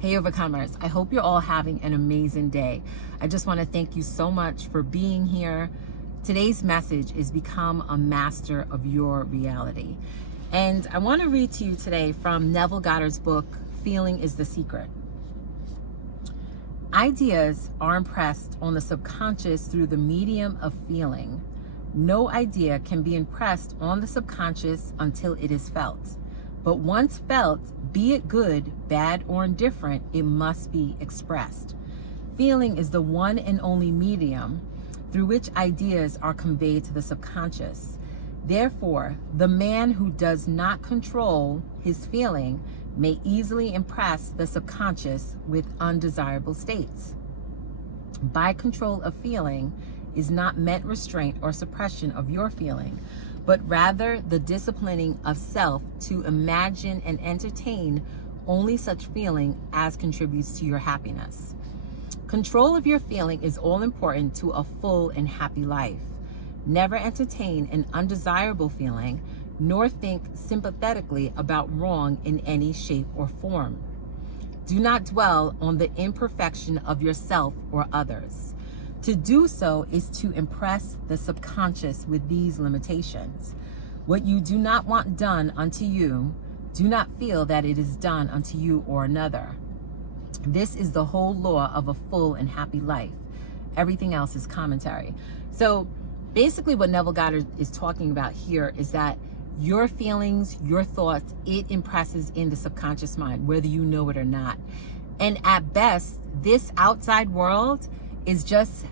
Hey Overcomers, I hope you're all having an amazing day. I just want to thank you so much for being here. Today's message is become a master of your reality. And I want to read to you today from Neville Goddard's book, Feeling is the Secret. Ideas are impressed on the subconscious through the medium of feeling. No idea can be impressed on the subconscious until it is felt. But once felt, be it good, bad, or indifferent, it must be expressed. Feeling is the one and only medium through which ideas are conveyed to the subconscious. Therefore, the man who does not control his feeling may easily impress the subconscious with undesirable states. By control of feeling is not meant restraint or suppression of your feeling, but rather the disciplining of self to imagine and entertain only such feeling as contributes to your happiness. Control of your feeling is all important to a full and happy life. Never entertain an undesirable feeling, nor think sympathetically about wrong in any shape or form. Do not dwell on the imperfection of yourself or others. To do so is to impress the subconscious with these limitations. What you do not want done unto you, do not feel that it is done unto you or another. This is the whole law of a full and happy life. Everything else is commentary. So basically what Neville Goddard is talking about here is that your feelings, your thoughts, it impresses in the subconscious mind, whether you know it or not. And at best, this outside world is just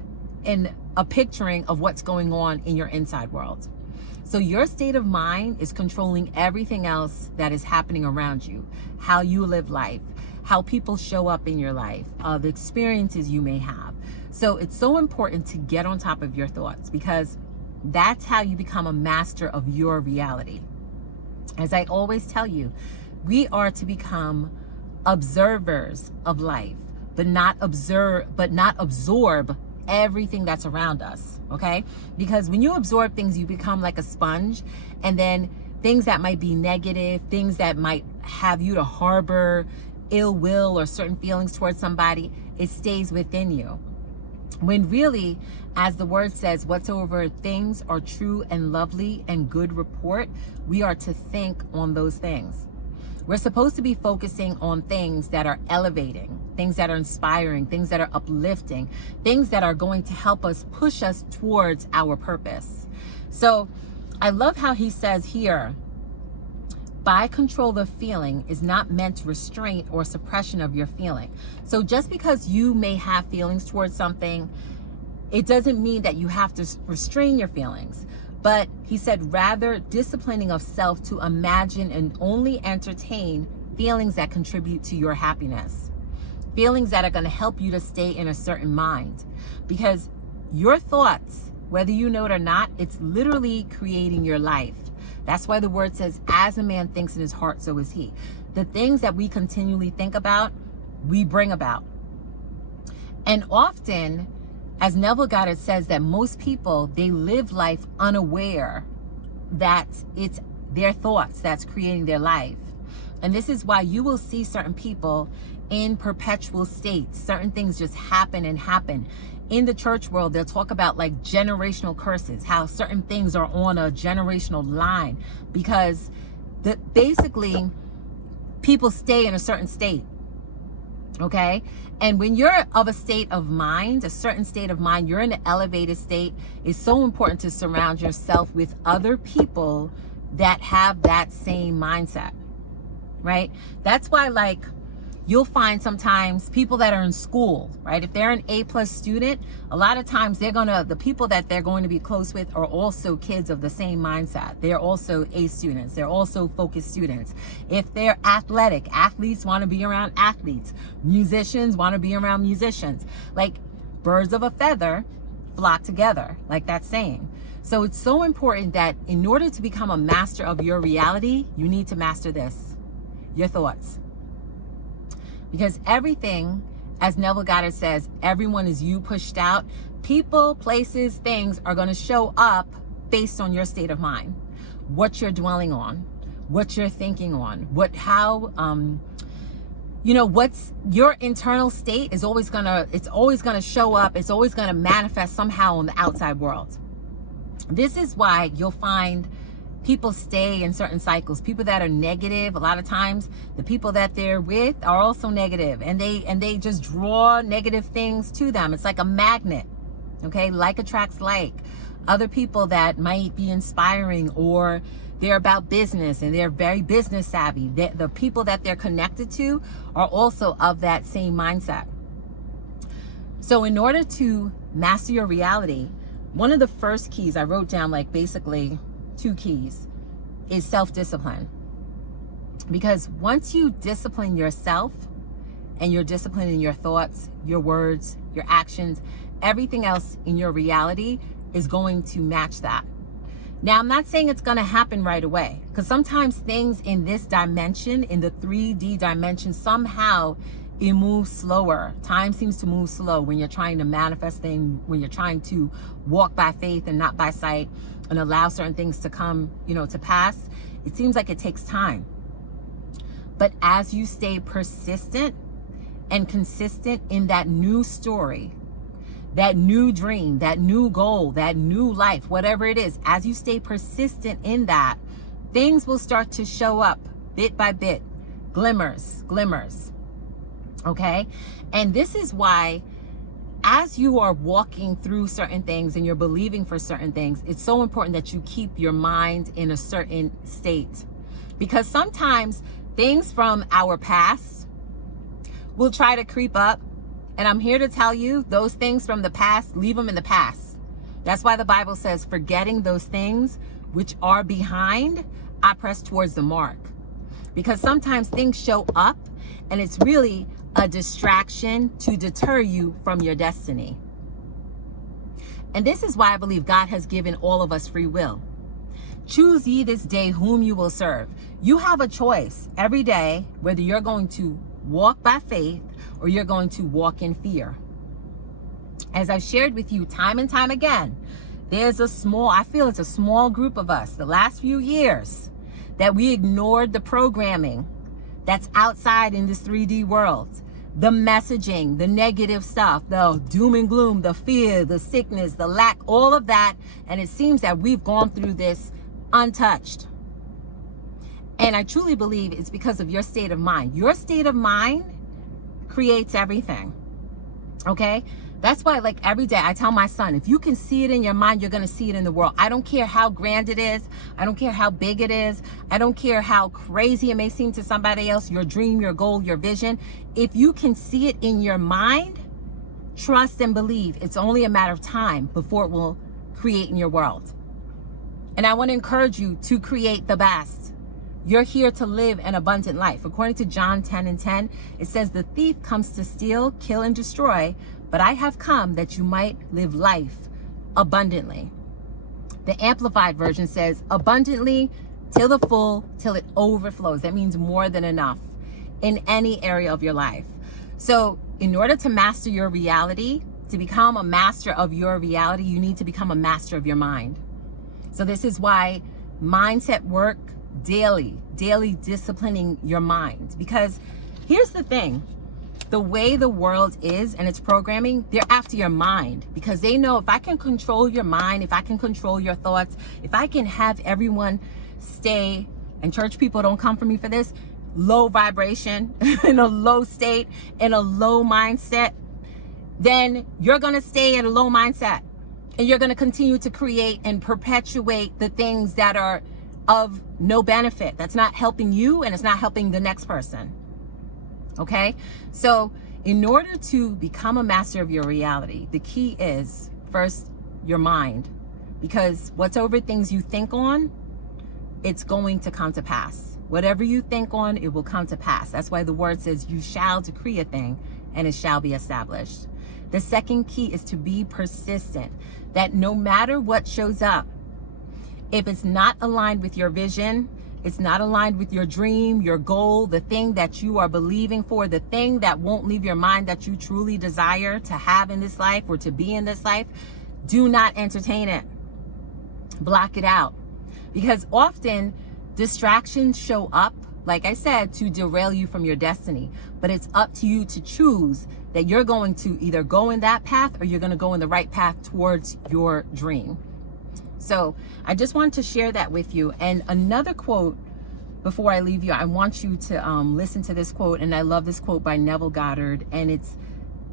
a picturing of what's going on in your inside world. So your state of mind is controlling everything else that is happening around you, how you live life, how people show up in your life, the experiences you may have. So it's so important to get on top of your thoughts, because that's how you become a master of your reality. As I always tell you, we are to become observers of life, but not absorb everything that's around us, okay? Because when you absorb things, you become like a sponge, and then things that might be negative, things that might have you to harbor ill will or certain feelings towards somebody, it stays within you. When really, as the word says, whatsoever things are true and lovely and good report, we are to think on those things. We're supposed to be focusing on things that are elevating, things that are inspiring, things that are uplifting, things that are going to help us push us towards our purpose. So I love how he says here, by control of feeling is not meant restraint or suppression of your feeling. So just because you may have feelings towards something, it doesn't mean that you have to restrain your feelings. But he said, rather disciplining of self to imagine and only entertain feelings that contribute to your happiness. Feelings that are going to help you to stay in a certain mind. Because your thoughts, whether you know it or not, it's literally creating your life. That's why the word says, as a man thinks in his heart, so is he. The things that we continually think about, we bring about. And often, as Neville Goddard says, that most people, they live life unaware that it's their thoughts that's creating their life. And this is why you will see certain people in perpetual states. Certain things just happen and happen. In the church world, they'll talk about like generational curses, how certain things are on a generational line, because basically people stay in a certain state. Okay? And when you're of a state of mind, a certain state of mind, you're in an elevated state, it's so important to surround yourself with other people that have that same mindset, right? That's why, like, you'll find sometimes people that are in school, right? If they're an A+ student, a lot of times the people that they're going to be close with are also kids of the same mindset. They're also A students. They're also focused students. If they're athletic, athletes want to be around athletes. Musicians want to be around musicians. Like birds of a feather flock together, like that saying. So it's so important that in order to become a master of your reality, you need to master this, your thoughts. Because everything, as Neville Goddard says, everyone is you pushed out. People, places, things are going to show up based on your state of mind, what you're dwelling on, what you're thinking on, what's your internal state is always gonna show up. It's always gonna manifest somehow on the outside world. This is why you'll find people stay in certain cycles. People that are negative, a lot of times the people that they're with are also negative, and they just draw negative things to them. It's like a magnet. Okay, like attracts like. Other people that might be inspiring, or they're about business and they're very business savvy. The people that they're connected to are also of that same mindset. So in order to master your reality, one of the first keys I wrote down, like basically 2 keys, is self-discipline. Because once you discipline yourself and you're disciplining your thoughts, your words, your actions, everything else in your reality is going to match that. Now, I'm not saying it's going to happen right away, because sometimes things in this dimension, in the 3D dimension, somehow it moves slower. Time seems to move slow when you're trying to manifest things, when you're trying to walk by faith and not by sight and allow certain things to come, to pass. It seems like it takes time. But as you stay persistent and consistent in that new story, that new dream, that new goal, that new life, whatever it is, as you stay persistent in that, things will start to show up bit by bit, glimmers. Okay? And this is why, as you are walking through certain things and you're believing for certain things, it's so important that you keep your mind in a certain state. Because sometimes things from our past will try to creep up. And I'm here to tell you, those things from the past, leave them in the past. That's why the Bible says, forgetting those things which are behind, I press towards the mark. Because sometimes things show up and it's really a distraction to deter you from your destiny. And this is why I believe God has given all of us free will. Choose ye this day whom you will serve. You have a choice every day whether you're going to walk by faith or you're going to walk in fear. As I've shared with you time and time again, I feel it's a small group of us the last few years that we ignored the programming that's outside in this 3D world. The messaging, the negative stuff, the doom and gloom, the fear, the sickness, the lack, all of that. And it seems that we've gone through this untouched. And I truly believe it's because of your state of mind. Your state of mind creates everything. Okay? That's why, like, every day I tell my son, if you can see it in your mind, you're going to see it in the world. I don't care how grand it is. I don't care how big it is. I don't care how crazy it may seem to somebody else, your dream, your goal, your vision. If you can see it in your mind, trust and believe it's only a matter of time before it will create in your world. And I want to encourage you to create the best. You're here to live an abundant life. According to John 10:10, it says, the thief comes to steal, kill, and destroy, but I have come that you might live life abundantly. The Amplified Version says, abundantly, till the full, till it overflows. That means more than enough in any area of your life. So in order to master your reality, to become a master of your reality, you need to become a master of your mind. So this is why mindset work, daily disciplining your mind. Because here's the thing, the way the world is and its programming, they're after your mind, because they know if I can control your mind, if I can control your thoughts, if I can have everyone stay, and church people don't come for me for this, low vibration, in a low state, in a low mindset, then you're going to stay in a low mindset and you're going to continue to create and perpetuate the things that are of no benefit. That's not helping you and it's not helping the next person. Okay? So in order to become a master of your reality, the key is first your mind, because whatsoever things you think on, it's going to come to pass. Whatever you think on, it will come to pass. That's why the word says you shall decree a thing and it shall be established. The second key is to be persistent, that no matter what shows up, if it's not aligned with your vision, it's not aligned with your dream, your goal, the thing that you are believing for, the thing that won't leave your mind that you truly desire to have in this life or to be in this life, do not entertain it. Block it out. Because often distractions show up like I said, to derail you from your destiny. But it's up to you to choose that you're going to either go in that path or you're going to go in the right path towards your dream. So I just wanted to share that with you. And another quote before I leave you, I want you to listen to this quote. And I love this quote by Neville Goddard. And it's,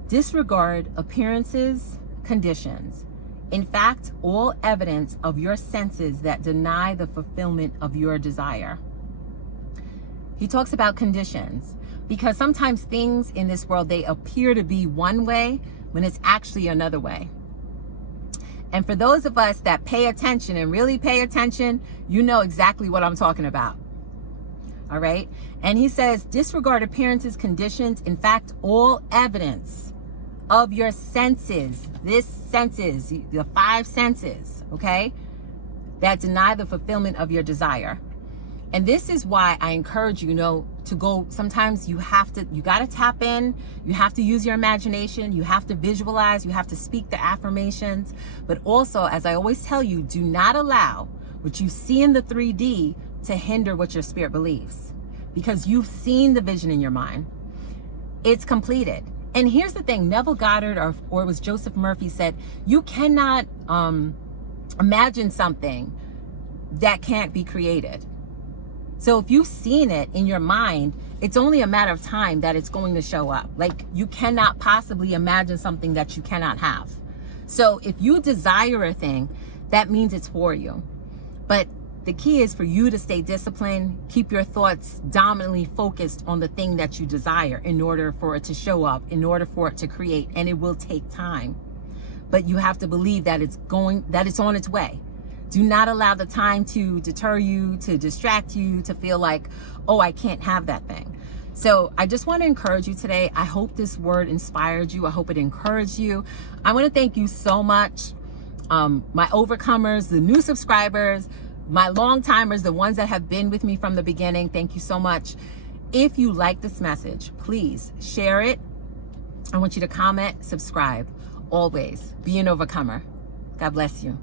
disregard appearances, conditions. In fact, all evidence of your senses that deny the fulfillment of your desire. He talks about conditions because sometimes things in this world, they appear to be one way when it's actually another way. And for those of us that pay attention and really pay attention, you know exactly what I'm talking about. All right. And he says, disregard appearances, conditions. In fact, all evidence of your senses, the 5 senses, okay, that deny the fulfillment of your desire. And this is why I encourage you, to go, sometimes you got to tap in, you have to use your imagination, you have to visualize, you have to speak the affirmations. But also, as I always tell you, do not allow what you see in the 3D to hinder what your spirit believes, because you've seen the vision in your mind. It's completed. And here's the thing, Neville Goddard or it was Joseph Murphy said, you cannot imagine something that can't be created. So if you've seen it in your mind, it's only a matter of time that it's going to show up. Like, you cannot possibly imagine something that you cannot have. So if you desire a thing, that means it's for you. But the key is for you to stay disciplined, keep your thoughts dominantly focused on the thing that you desire in order for it to show up, in order for it to create, and it will take time. But you have to believe that it's on its way. Do not allow the time to deter you, to distract you, to feel like, oh, I can't have that thing. So I just want to encourage you today. I hope this word inspired you. I hope it encouraged you. I want to thank you so much. My overcomers, the new subscribers, my long timers, the ones that have been with me from the beginning, thank you so much. If you like this message, please share it. I want you to comment, subscribe. Always be an overcomer. God bless you.